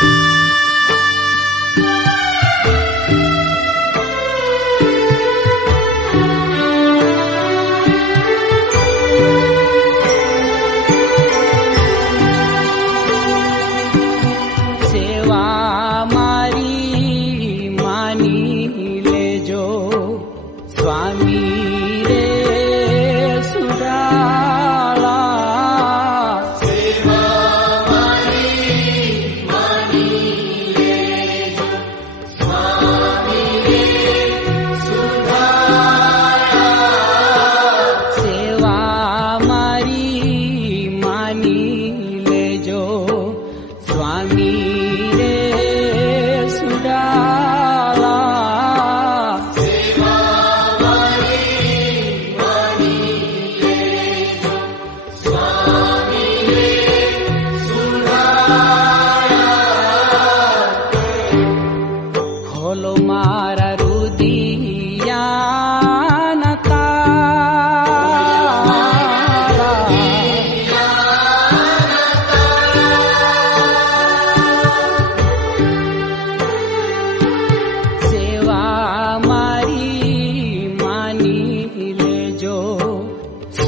Música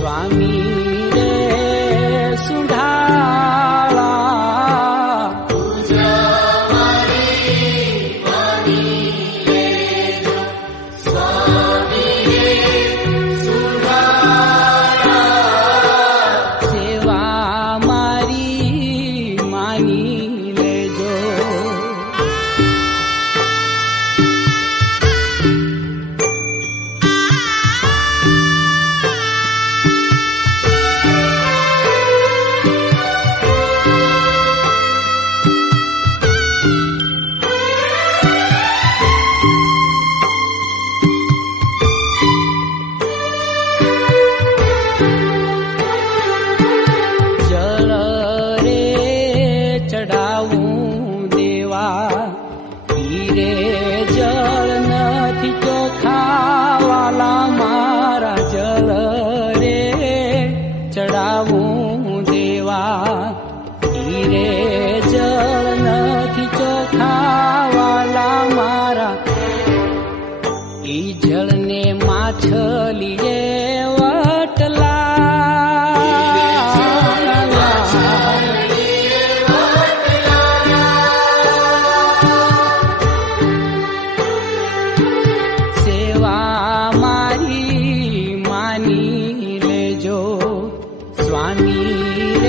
Swami હીરે Swami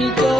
Because